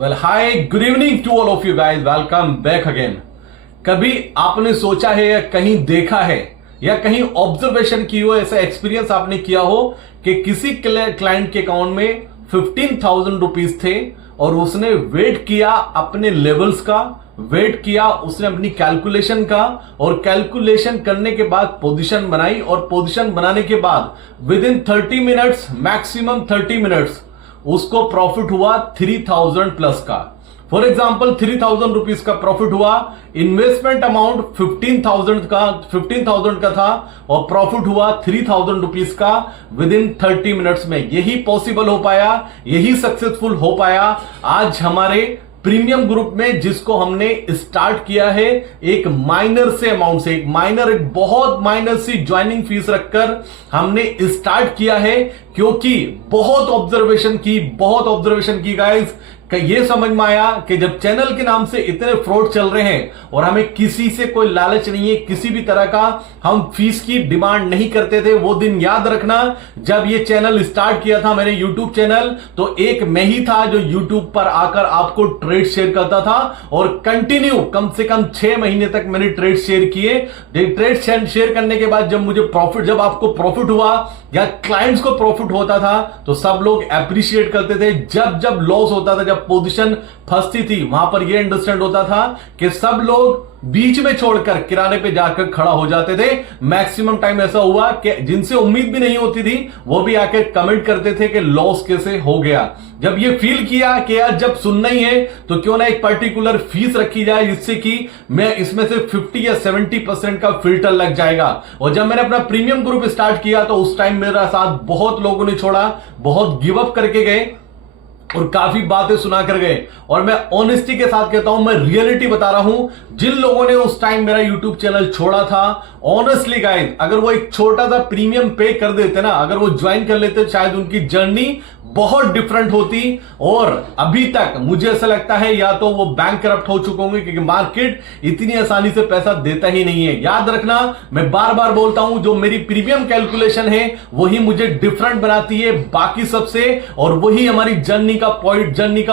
Well hi, good evening to all of you guys, welcome back again. कभी आपने सोचा है या कहीं देखा है या कहीं ऑब्जर्वेशन की हो, ऐसा एक्सपीरियंस आपने किया हो कि किसी क्लाइंट के अकाउंट में 15,000 रुपीज थे और उसने वेट किया अपने लेवल्स का, वेट किया उसने अपनी कैलकुलेशन का, और कैलकुलेशन करने के बाद पोजीशन बनाई, और पोजीशन बनाने के बाद with in 30 minutes, maximum 30 minutes उसको प्रॉफिट हुआ 3,000 प्लस का। फॉर एग्जाम्पल 3,000 रुपीज का प्रॉफिट हुआ, इन्वेस्टमेंट अमाउंट 15,000 का था और प्रॉफिट हुआ 3,000 रुपीज का विद इन 30 मिनट्स में। यही पॉसिबल हो पाया, यही सक्सेसफुल हो पाया आज हमारे प्रीमियम ग्रुप में, जिसको हमने स्टार्ट किया है एक माइनर से अमाउंट से, एक बहुत माइनर सी ज्वाइनिंग फीस रखकर हमने स्टार्ट किया है। क्योंकि बहुत ऑब्जर्वेशन की गाइस, ये समझ में आया कि जब चैनल के नाम से इतने फ्रॉड चल रहे हैं और हमें किसी से कोई लालच नहीं है, किसी भी तरह का हम फीस की डिमांड नहीं करते थे। वो दिन याद रखना जब ये चैनल स्टार्ट किया था, मैंने यूट्यूब चैनल, तो एक मैं ही था जो यूट्यूब पर आकर आपको ट्रेड शेयर करता था और कंटिन्यू कम से कम 6 महीने तक मैंने ट्रेड शेयर किए। ट्रेड शेयर करने के बाद जब आपको प्रॉफिट हुआ या क्लाइंट्स को प्रॉफिट होता था तो सब लोग अप्रिशिएट करते थे। जब लॉस होता था, जब पोजीशन फंसती थी, वहां पर यह अंडरस्टैंड होता था कि सब लोग बीच में छोड़कर किराने पे जाकर खड़ा हो जाते थे। मैक्सिमम टाइम ऐसा हुआ कि जिनसे उम्मीद भी नहीं होती थी वो भी आकर कमेंट करते थे कि लॉस कैसे हो गया। जब ये फील किया कि यार जब सुनना ही है तो क्यों ना एक पर्टिकुलर फीस रखी जाए, जिससे कि मैं इसमें से 50 या 70% का फिल्टर लग जाएगा। और जब मैंने अपना प्रीमियम ग्रुप स्टार्ट किया तो उस टाइम मेरा साथ बहुत लोगों ने छोड़ा, बहुत गिव अप करके गए और काफी बातें सुना कर गए। और मैं ऑनेस्टी के साथ कहता हूं, मैं रियलिटी बता रहा हूं, जिन लोगों ने उस टाइम मेरा यूट्यूब चैनल छोड़ा था, ऑनेस्टली गाइस, अगर वो एक छोटा सा प्रीमियम पे कर देते ना, अगर वो ज्वाइन कर लेते, शायद उनकी जर्नी बहुत डिफरेंट होती। और अभी तक मुझे ऐसा लगता है या तो वो बैंक करप्ट हो चुके होंगे, क्योंकि मार्केट इतनी आसानी से पैसा देता ही नहीं है। याद रखना, मैं बार बार बोलता हूं, जो मेरी प्रीमियम कैलकुलेशन है वही मुझे डिफरेंट बनाती है बाकी सबसे, और वही हमारी जर्नी का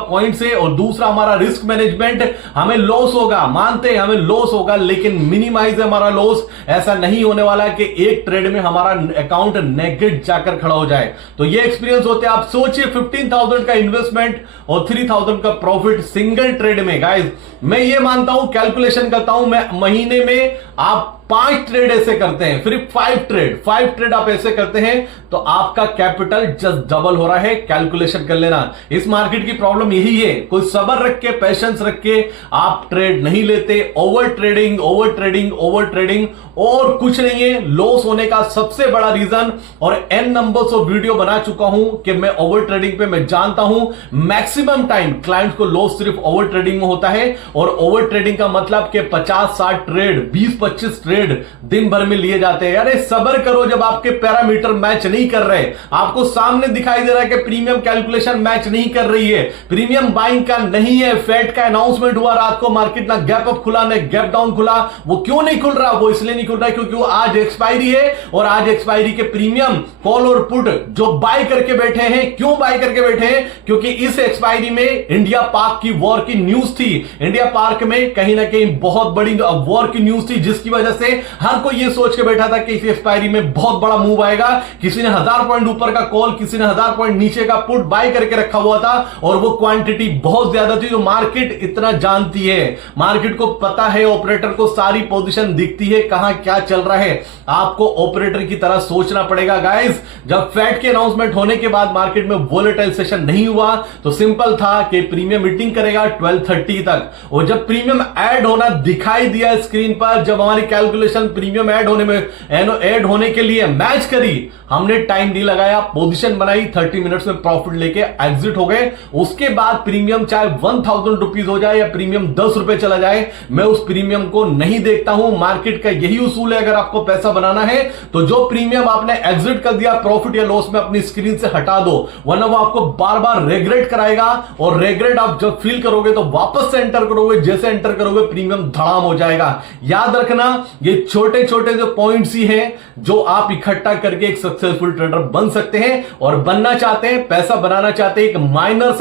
पॉइंट से। और दूसरा हमारा रिस्क मैनेजमेंट, हमें लॉस होगा, मानते हैं हमें लॉस होगा, लेकिन मिनिमाइज है हमारा लॉस। ऐसा नहीं होने वाला कि एक ट्रेड में हमारा अकाउंट नेगेटिव जाकर खड़ा हो जाए। तो ये एक्सपीरियंस होते हैं। आप सोचिए 15,000 का इन्वेस्टमेंट और 3,000 का प्रॉफिट सिंगल ट्रेड में। गाइस, मैं ये मानता हूं, कैलकुलेशन करता हूं, मैं महीने में आप 5 ट्रेड ऐसे करते हैं, फिर 5 ट्रेड आप ऐसे करते हैं तो आपका कैपिटल जस्ट डबल हो रहा है। कैलकुलेशन कर लेना। इस मार्केट की प्रॉब्लम यही है, कोई सब्र रख के, पेशेंस रख के आप ट्रेड नहीं लेते। ओवर ट्रेडिंग और कुछ नहीं है लॉस होने का सबसे बड़ा रीजन। और n नंबर्स ऑफ वीडियो बना चुका हूं कि मैं ओवर ट्रेडिंग पे, मैं जानता हूं मैक्सिमम टाइम क्लाइंट को लॉस सिर्फ ओवर ट्रेडिंग में होता है। और ओवर ट्रेडिंग का मतलब कि 50-60 ट्रेड, 20-25 ट्रेड दिन भर में लिए जाते हैं। अरे सब्र करो, जब आपके पैरामीटर मैच नहीं कर रहे, आपको सामने दिखाई दे रहा है कि प्रीमियम कैलकुलेशन मैच नहीं कर रही है, प्रीमियम बाइंग का नहीं है, फेड का अनाउंसमेंट हुआ रात को, मार्केट ना गैप अप खुला ना गैप डाउन खुला। वो क्यों नहीं खुल रहा? वो इसलिए नहीं खुल रहा क्योंकि वो आज एक्सपायरी है, और आज एक्सपायरी के प्रीमियम कॉल और पुट जो बाय करके बैठे हैं। क्यों बाय करके बैठे हैं? क्योंकि इस एक्सपायरी में इंडिया पाक की वॉर की न्यूज थी। इंडिया पाक में कहीं ना कहीं बहुत बड़ी वॉर की न्यूज थी, जिसकी वजह से हर कोई ये सोच के बैठा था कि इस एक्सपायरी में बहुत बड़ा मूव आएगा। किसी ने 1000 पॉइंट ऊपर का कॉल, किसी ने 1000 पॉइंट नीचे का पुट बाय करके रखा हुआ था, और वो क्वांटिटी बहुत ज्यादा थी। तो मार्केट इतना जानती है, मार्केट को पता है, ऑपरेटर को सारी पोजीशन दिखती है, कहां क्या चल रहा है। आपको ऑपरेटर की तरह सोचना पड़ेगा गाइस। जब फेड के अनाउंसमेंट होने के बाद मार्केट में वोलेटाइल सेशन नहीं हुआ तो सिंपल था कि प्रीमियम मीटिंग करेगा 12:30 तक, और जब प्रीमियम ऐड होना दिखाई दिया स्क्रीन पर, जब हमारी कैलकुलेशन प्रीमियम ऐड होने के लिए मैच करी, हमने टाइम नहीं लगाया, पोजीशन बनाई, 30 मिनट्स में प्रॉफिट लेके एग्जिट हो गए। उसके बाद प्रीमियम चाहे 1,000 रुपीज हो जाए या प्रीमियम 10 रुपए चला जाए, मैं उस प्रीमियम को नहीं देखता हूं। मार्केट का यही उसूल है, अगर आपको पैसा बनाना है तो जो प्रीमियम आपने एग्जिट कर दिया प्रॉफिट या लॉस में, अपनी स्क्रीन से हटा दो, वरना वो आपको बार बार रेग्रेट कराएगा। और रेग्रेट आप जब फील करोगे तो वापस से एंटर करोगे, जैसे एंटर करोगे प्रीमियम धड़ाम हो जाएगा। याद रखना, ये छोटे छोटे जो पॉइंट्स ही हैं जो आप इकट्ठा करके एक सक्सेसफुल ट्रेडर बन सकते हैं, और बनना चाहते हैं, पैसा बनाना चाहते हैं। एक माइनर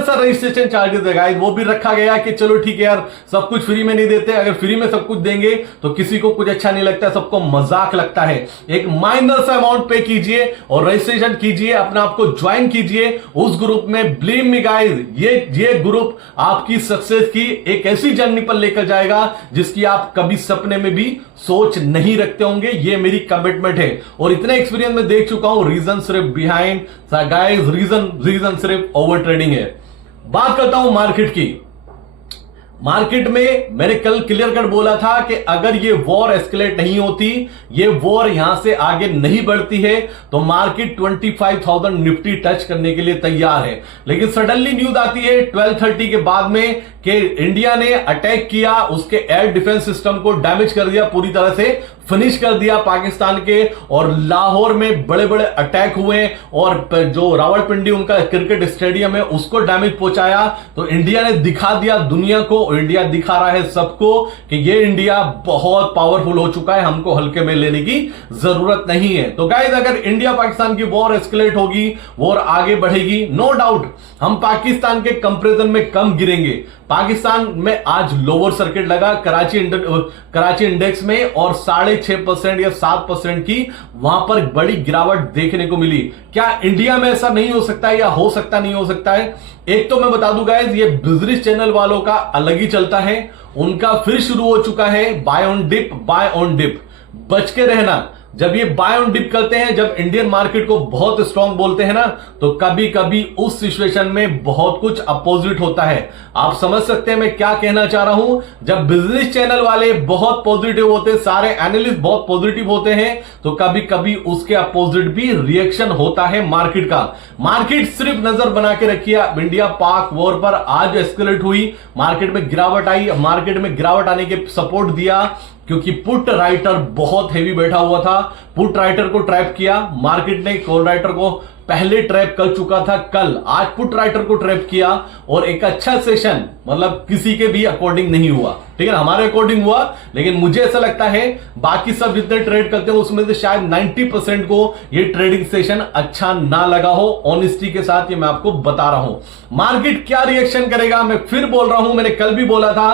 सा रजिस्ट्रेशन चार्जेस है गाइस, वो भी रखा गया कि चलो ठीक है यार, सब कुछ फ्री में नहीं देते, अगर फ्री में सब कुछ देंगे तो किसी को कुछ अच्छा नहीं लगता, सबको मजाक लगता है। एक माइनर सा अमाउंट पे कीजिए और रजिस्ट्रेशन कीजिए, अपने आप को ज्वाइन कीजिए उस ग्रुप में। बिलीव मी गाइस, ये ग्रुप आपकी सक्सेस की एक ऐसी जर्नी पर लेकर जाएगा जिसकी आप कभी सपने में भी सोच नहीं रखते होंगे। ये मेरी कमिटमेंट है और इतने एक्सपीरियंस में देख चुका हूं। रीजन सिर्फ बिहाइंड गाइस, रीजन सिर्फ ओवर ट्रेडिंग है। बात करता हूं मार्केट की। मार्केट में मैंने कल क्लियर कट बोला था कि अगर ये वॉर एस्केलेट नहीं होती, ये वॉर यहां से आगे नहीं बढ़ती है, तो मार्केट 25,000 निफ्टी टच करने के लिए तैयार है। लेकिन सडनली न्यूज आती है 12:30 के बाद में कि इंडिया ने अटैक किया, उसके एयर डिफेंस सिस्टम को डैमेज कर दिया, पूरी तरह से फिनिश कर दिया पाकिस्तान के, और लाहौर में बड़े बड़े अटैक हुए और जो रावलपिंडी उनका क्रिकेट स्टेडियम है उसको डैमेज पहुंचाया। तो इंडिया ने दिखा दिया दुनिया को, इंडिया दिखा रहा है सबको कि ये इंडिया बहुत पावरफुल हो चुका है, हमको हल्के में लेने की जरूरत नहीं है। तो गाइस, अगर इंडिया पाकिस्तान की वॉर एस्केलेट होगी, वॉर आगे बढ़ेगी, नो डाउट हम पाकिस्तान के कंपैरिजन में कम गिरेंगे। पाकिस्तान में आज लोअर सर्किट लगा कराची इंडेक्स में, और 6.5% या 7% की वहां पर बड़ी गिरावट देखने को मिली। क्या इंडिया में ऐसा नहीं हो सकता है, या हो सकता नहीं हो सकता है? एक तो मैं बता दूं गाइस, ये बिजनेस चैनल वालों का अलग ही चलता है, उनका फिर शुरू हो चुका है बाय ऑन डिप। बच के रहना, जब ये बाय ऑन डिप करते हैं, जब इंडियन मार्केट को बहुत स्ट्रांग बोलते हैं ना, तो कभी कभी उस सिचुएशन में बहुत कुछ अपोजिट होता है। आप समझ सकते हैं मैं क्या कहना चाह रहा हूं। जब बिजनेस चैनल वाले बहुत पॉजिटिव होते हैं, सारे एनालिस्ट बहुत पॉजिटिव होते हैं, तो कभी कभी उसके अपोजिट भी रिएक्शन होता है मार्केट का। मार्केट सिर्फ नजर बना के रखिए, इंडिया पाक वॉर पर आज एस्केलेट हुई, मार्केट में गिरावट आई, मार्केट में गिरावट आने के सपोर्ट दिया क्योंकि पुट राइटर बहुत हेवी बैठा हुआ था। पुट राइटर को ट्रैप किया मार्केट ने, कॉल राइटर को पहले ट्रैप कर चुका था कल, आज पुट राइटर को ट्रैप किया, और एक अच्छा सेशन मतलब किसी के भी अकॉर्डिंग नहीं हुआ, ठीक है ना, हमारे अकॉर्डिंग हुआ। लेकिन मुझे ऐसा लगता है बाकी सब जितने ट्रेड करते हैं उसमें से शायद 90% को ये ट्रेडिंग सेशन अच्छा ना लगा हो। ऑनेस्टी के साथ ये मैं आपको बता रहा हूं। मार्केट क्या रिएक्शन करेगा मैं फिर बोल रहा हूं, मैंने कल भी बोला था,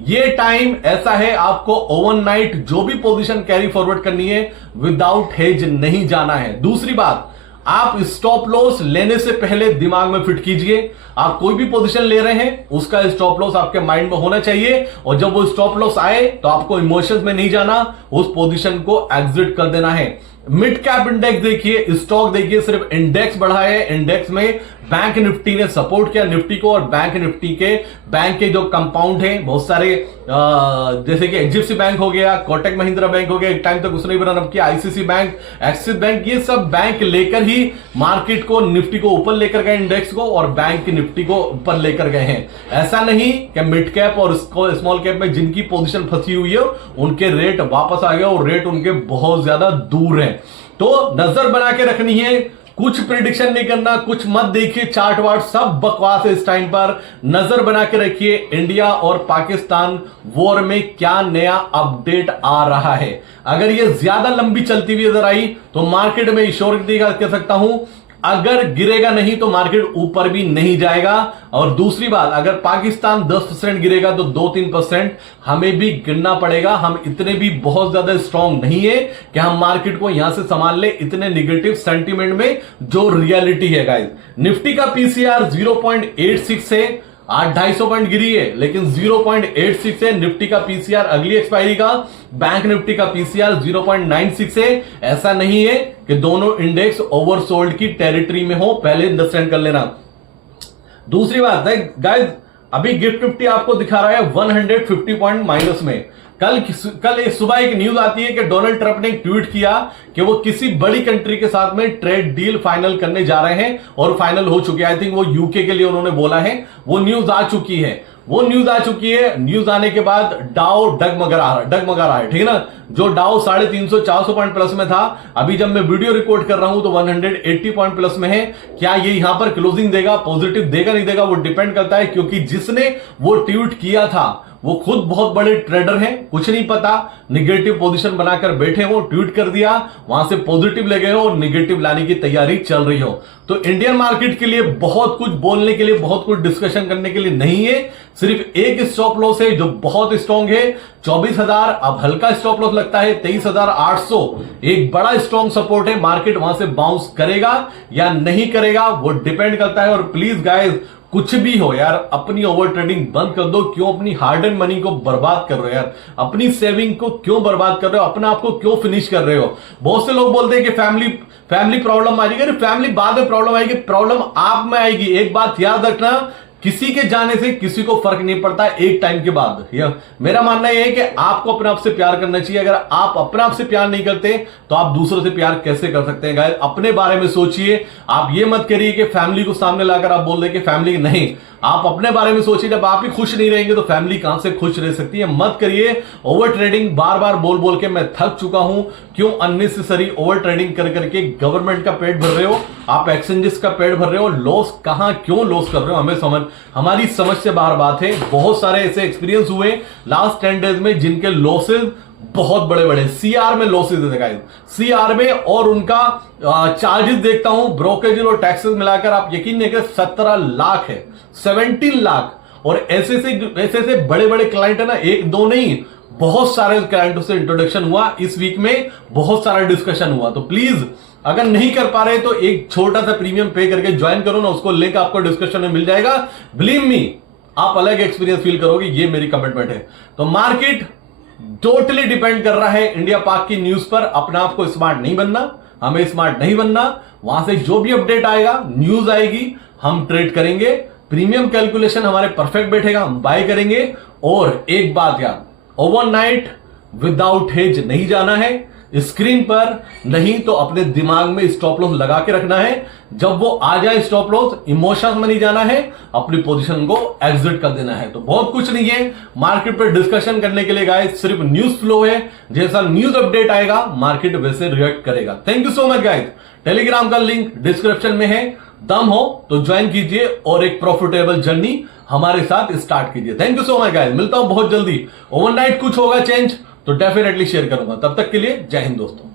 ये टाइम ऐसा है आपको ओवरनाइट जो भी पोजीशन कैरी फॉरवर्ड करनी है विदाउट हेज नहीं जाना है। दूसरी बात, आप स्टॉप लॉस लेने से पहले दिमाग में फिट कीजिए, आप कोई भी पोजीशन ले रहे हैं उसका स्टॉप लॉस आपके माइंड में होना चाहिए, और जब वो स्टॉप लॉस आए तो आपको इमोशंस में नहीं जाना, उस पोजीशन को एग्जिट कर देना है। मिड कैप इंडेक्स देखिए, स्टॉक देखिए, सिर्फ इंडेक्स बढ़ा है। इंडेक्स में बैंक निफ्टी ने सपोर्ट किया निफ्टी को, और बैंक निफ्टी के बैंक के जो कंपाउंड हैं बहुत सारे, जैसे कि एचडीएफसी बैंक हो गया, कोटक महिंद्रा बैंक हो गया, एक टाइम तक उसने भी रन अप किया, आईसीसी बैंक, एक्सिस बैंक, ये सब बैंक लेकर ही मार्केट को, निफ्टी को ऊपर लेकर गए, इंडेक्स को, और बैंक की निफ्टी को ऊपर लेकर गए हैं। ऐसा नहीं कि मिड कैप और स्मॉल कैप में जिनकी पोजीशन फंसी हुई है उनके रेट वापस आ गए, और रेट उनके बहुत ज्यादा दूर है। तो नजर बना के रखनी है, कुछ प्रिडिक्शन नहीं करना, कुछ मत देखिए, चार्ट वार्ट सब बकवास है इस टाइम पर। नजर बना के रखिए इंडिया और पाकिस्तान वॉर में क्या नया अपडेट आ रहा है। अगर ये ज्यादा लंबी चलती हुई नजर आई तो मार्केट में श्योरिटी कह सकता हूं, अगर गिरेगा नहीं तो मार्केट ऊपर भी नहीं जाएगा। और दूसरी बात, अगर पाकिस्तान 10% गिरेगा तो 2-3% हमें भी गिरना पड़ेगा। हम इतने भी बहुत ज्यादा स्ट्रांग नहीं है कि हम मार्केट को यहां से संभाल ले इतने निगेटिव सेंटीमेंट में, जो रियलिटी है गाइस। निफ्टी का पीसीआर 0.86 है, आज 250 पॉइंट गिरी है, लेकिन 0.86 है निफ्टी का पीसीआर अगली एक्सपायरी का। बैंक निफ्टी का पीसीआर 0.96 है। ऐसा नहीं है कि दोनों इंडेक्स ओवरसोल्ड की टेरिटरी में हो, पहले अंडरस्टैंड कर लेना। दूसरी बात है गाइस, अभी गिफ्ट निफ्टी आपको दिखा रहा है 150 पॉइंट माइनस में। कल सुबह एक न्यूज आती है कि डोनाल्ड ट्रंप ने एक ट्वीट किया कि वो किसी बड़ी कंट्री के साथ में ट्रेड डील फाइनल करने जा रहे हैं, और फाइनल हो चुकी है। आई थिंक वो यूके के लिए उन्होंने बोला है, वो न्यूज आ चुकी है। न्यूज आने के बाद डाउ डगमगा रहा है, ठीक है ना। जो डाउ 350-400 पॉइंट प्लस में था, अभी जब मैं वीडियो रिकॉर्ड कर रहा हूं तो 180 पॉइंट प्लस में है। क्या ये यहां पर क्लोजिंग देगा, पॉजिटिव देगा नहीं देगा, वो डिपेंड करता है, क्योंकि जिसने वो ट्वीट किया था वो खुद बहुत बड़े ट्रेडर हैं, कुछ नहीं पता, निगेटिव पोजीशन बनाकर बैठे हो, ट्वीट कर दिया, वहां से पॉजिटिव ले गए हो और निगेटिव लाने की तैयारी चल रही हो। तो इंडियन मार्केट के लिए बहुत कुछ बोलने के लिए, बहुत कुछ डिस्कशन करने के लिए नहीं है। सिर्फ एक स्टॉप लॉस है जो बहुत स्ट्रॉन्ग है, 24,000। अब हल्का स्टॉप लॉस लगता है 23,800, एक बड़ा स्ट्रॉन्ग सपोर्ट है। मार्केट वहां से बाउंस करेगा या नहीं करेगा वो डिपेंड करता है। और प्लीज गाइस, कुछ भी हो यार, अपनी ओवर ट्रेडिंग बंद कर दो। क्यों अपनी हार्ड एंड मनी को बर्बाद कर रहे हो यार? अपनी सेविंग को क्यों बर्बाद कर रहे हो? अपने आप को क्यों फिनिश कर रहे हो? बहुत से लोग बोलते हैं कि फैमिली प्रॉब्लम आएगी। अरे फैमिली बाद में प्रॉब्लम आएगी, प्रॉब्लम आप में आएगी। एक बात याद रखना, किसी के जाने से किसी को फर्क नहीं पड़ता एक टाइम के बाद। मेरा मानना यह है कि आपको अपने आप से प्यार करना चाहिए। अगर आप अपने आप से प्यार नहीं करते तो आप दूसरों से प्यार कैसे कर सकते हैं? गाइस, अपने बारे में सोचिए। आप ये मत करिए कि फैमिली को सामने लाकर आप बोल दें कि फैमिली नहीं। आप अपने बारे में सोचिए। जब आप ही खुश नहीं रहेंगे तो फैमिली कहां से खुश रह सकती है? मत करिए ओवर ट्रेडिंग। बार बार बोल बोल के मैं थक चुका हूं। क्यों अननेसेसरी ओवर ट्रेडिंग कर करके गवर्नमेंट का पेट भर रहे हो, आप एक्सचेंजेस का पेट भर रहे हो। लॉस कहां क्यों लॉस कर रहे हो? हमारी समझ से बाहर बात है। बहुत सारे ऐसे एक्सपीरियंस हुए लास्ट 10 डेज में जिनके लॉसेज बहुत बड़े बड़े सीआर में लॉसेज है, सीआर में। और उनका चार्जेस देखता हूं, ब्रोकरेज और टैक्सेस मिलाकर आप यकीन नहीं कर, 17 लाख है, 17 लाख। और ऐसे बड़े बड़े क्लाइंट है ना, एक दो नहीं, बहुत सारे क्लाइंटों से इंट्रोडक्शन हुआ इस वीक में, बहुत सारा डिस्कशन हुआ। तो प्लीज अगर नहीं कर पा रहे तो एक छोटा सा प्रीमियम पे करके ज्वाइन करो ना, उसको लिंक आपको डिस्कशन में मिल जाएगा। बिलीव मी, आप अलग एक्सपीरियंस फील करोगे, ये मेरी कमिटमेंट है। तो मार्केट टोटली डिपेंड कर रहा है इंडिया पाक की न्यूज पर। अपने आप को स्मार्ट नहीं बनना, हमें स्मार्ट नहीं बनना। वहां से जो भी अपडेट आएगा, न्यूज आएगी, हम ट्रेड करेंगे। प्रीमियम कैलकुलेशन हमारे परफेक्ट बैठेगा, हम बाय करेंगे। और एक बात यार, ओवरनाइट विदाउट हेज नहीं जाना है स्क्रीन पर, नहीं तो अपने दिमाग में स्टॉप लॉस लगा के रखना है। जब वो आ जाए स्टॉप लॉस, इमोशंस में नहीं जाना है, अपनी पोजीशन को एग्जिट कर देना है। तो बहुत कुछ नहीं है मार्केट पर डिस्कशन करने के लिए गाइस, सिर्फ न्यूज फ्लो है। जैसा न्यूज अपडेट आएगा मार्केट वैसे रिएक्ट करेगा। Thank you so much guys. Telegram का लिंक डिस्क्रिप्शन में है, दम हो तो ज्वाइन कीजिए और एक प्रॉफिटेबल जर्नी हमारे साथ स्टार्ट कीजिए। Thank you so much guys, मिलता हूं बहुत जल्दी। ओवरनाइट कुछ होगा चेंज तो डेफिनेटली शेयर करूंगा। तब तक के लिए जय हिंद दोस्तों।